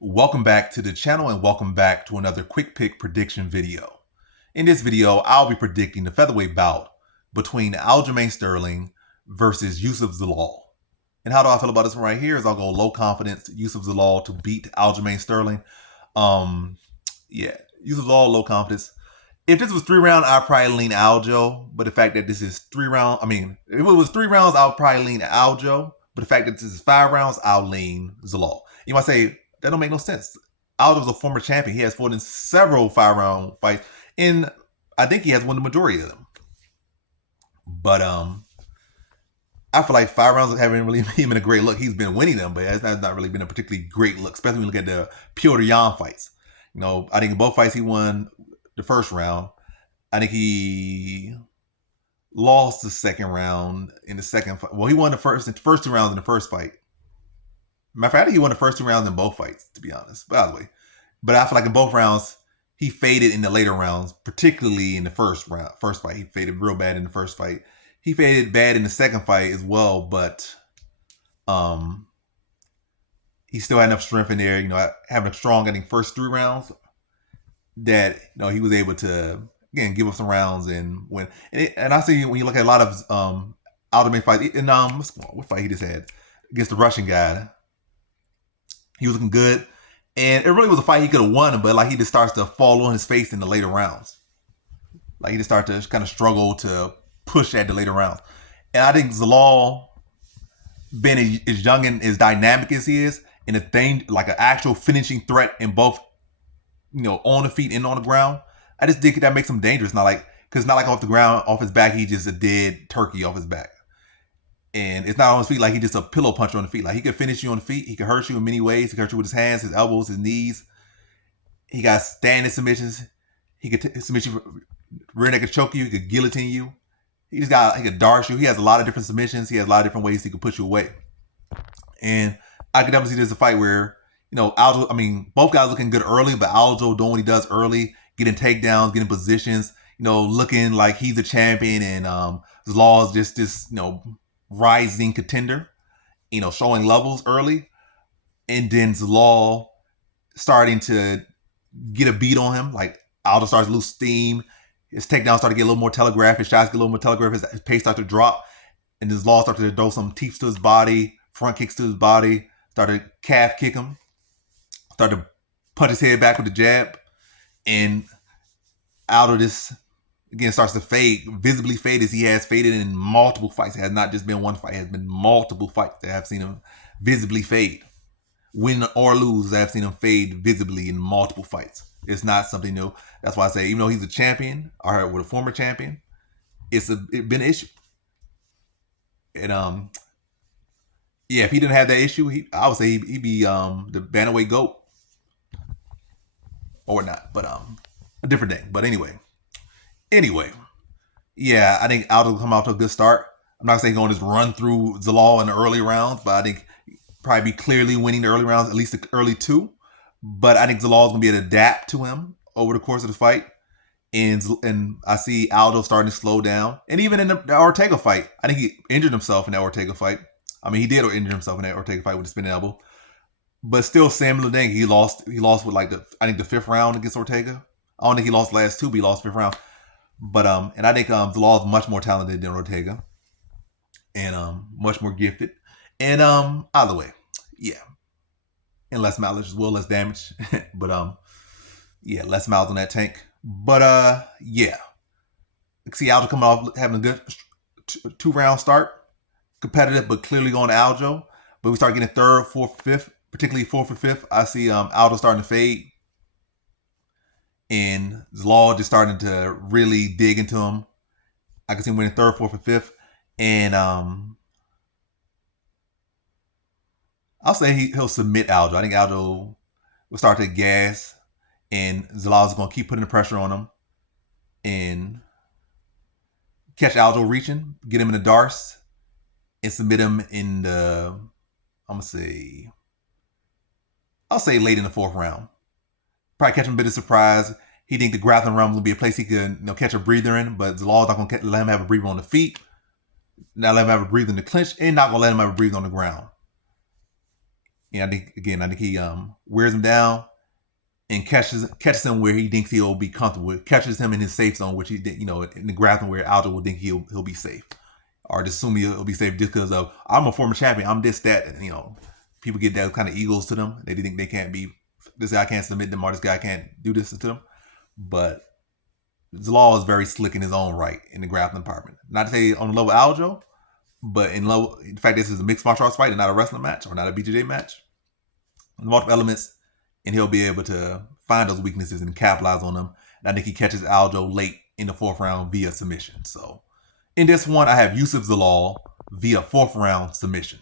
Welcome back to the channel and welcome back to another quick pick prediction video. In this video, I'll be predicting the featherweight bout between Aljamain Sterling versus Youssef Zalal. And how do I feel about this one right here is I'll go low confidence Youssef Zalal to beat Aljamain Sterling. Youssef Zalal, low confidence. If this was 3 rounds, I'd probably lean Aljo. But the fact that this is 3 rounds, if it was 3 rounds, I'll probably lean Aljo. But the fact that this is 5 rounds, I'll lean Zalal. You might say, that don't make no sense. Aljo's a former champion. He has fought in several 5-round fights, and I think he has won the majority of them. But I feel like 5 rounds haven't really been a great look. He's been winning them, but it's not really been a particularly great look, especially when you look at the Piotr Jan fights. I think in both fights he won the first round. I think he lost the second round in the second fight. Well, he won the first 2 rounds in the first fight. Matter of fact, I think he won the first 2 rounds in both fights, to be honest. By the way, but I feel like in both rounds he faded in the later rounds, particularly in the first fight. He faded real bad in the first fight. He faded bad in the second fight as well, but he still had enough strength in there. Having a strong, I think, first 3 rounds that he was able to again give up some rounds and win. And I see when you look at a lot of Aljamain fights, and what fight he just had against the Russian guy. He was looking good. And it really was a fight he could have won, but he just starts to fall on his face in the later rounds. He just starts to kind of struggle to push at the later rounds. And I think Zalal, being as young and as dynamic as he is, and a thing like an actual finishing threat in both, on the feet and on the ground, I just think that makes him dangerous. Because it's not like off the ground, off his back, he's just a dead turkey off his back. And it's not on his feet like he's just a pillow puncher on the feet. He could finish you on the feet. He could hurt you in many ways. He could hurt you with his hands, his elbows, his knees. He got standing submissions. He could submit you, rear naked choke you. He could guillotine you. He could dart you. He has a lot of different submissions. He has a lot of different ways he could put you away. And I could definitely see this a fight where, Aljo, both guys looking good early, but Aljo doing what he does early, getting takedowns, getting positions, looking like he's a champion, and Zalal is just this, rising contender, showing levels early, and then Zalal starting to get a beat on him. Aldo starts to lose steam, his takedowns start to get a little more telegraphed, his shots get a little more telegraphed, his pace starts to drop, and then Zalal started to throw some teeps to his body, front kicks to his body, started to calf kick him, started to punch his head back with the jab, and Aldo just again starts to fade, visibly fade, as he has faded in multiple fights. It has not just been one fight, it has been multiple fights that I've seen him visibly fade. Win or lose, I've seen him fade visibly in multiple fights. It's not something new. That's why I say, even though he's a champion, or with a former champion, it's been an issue. And if he didn't have that issue, I would say he'd be the bantamweight GOAT. Or not, but a different thing. But anyway, I think Aldo will come out to a good start. I'm not saying he's going to just run through Zalal in the early rounds, but I think probably be clearly winning the early rounds, at least the early 2. But I think Zalal is going to be able to adapt to him over the course of the fight. And I see Aldo starting to slow down. And even in the Ortega fight, I think he injured himself in that Ortega fight. He did injure himself in that Ortega fight with a spinning elbow. But still, similar thing. He lost with the 5th round against Ortega. I don't think he lost the last 2, but he lost 5th round. But and I think Zalal is much more talented than Ortega, and much more gifted. And either way, and less mileage as well, less damage. But less miles on that tank. But I see Aljo coming off having a good 2-round start, competitive, but clearly going to Aljo. But we start getting 3rd, 4th, 5th, particularly 4th and 5th. I see Aljo starting to fade. And Zalal just starting to really dig into him. I can see him winning 3rd, 4th, and 5th. And I'll say he'll submit Aljo. I think Aljo will start to gas. And Zalal is going to keep putting the pressure on him. And catch Aljo reaching. Get him in the darts. And submit him in the, I'll say late in the 4th round. Probably catch him a bit of surprise. He think the grappling round will be a place he could catch a breather in, but Zalal's not going to let him have a breather on the feet, not let him have a breather in the clinch, and not going to let him have a breather on the ground. And I think he wears him down and catches him where he thinks he'll be comfortable. Catches him in his safe zone, which he in the grappling where Aljo will think he'll be safe, or just assume he'll be safe just because of I'm a former champion, I'm this that, and people get that kind of egos to them. They think they can't be this guy can't submit them or this guy can't do this to them. But Zalal is very slick in his own right in the grappling department. Not to say on the level of Aljo, but the fact this is a mixed martial arts fight and not a wrestling match or not a BJJ match, multiple elements, and he'll be able to find those weaknesses and capitalize on them. And I think he catches Aljo late in the fourth round via submission. So in this one, I have Youssef Zalal via fourth round submission.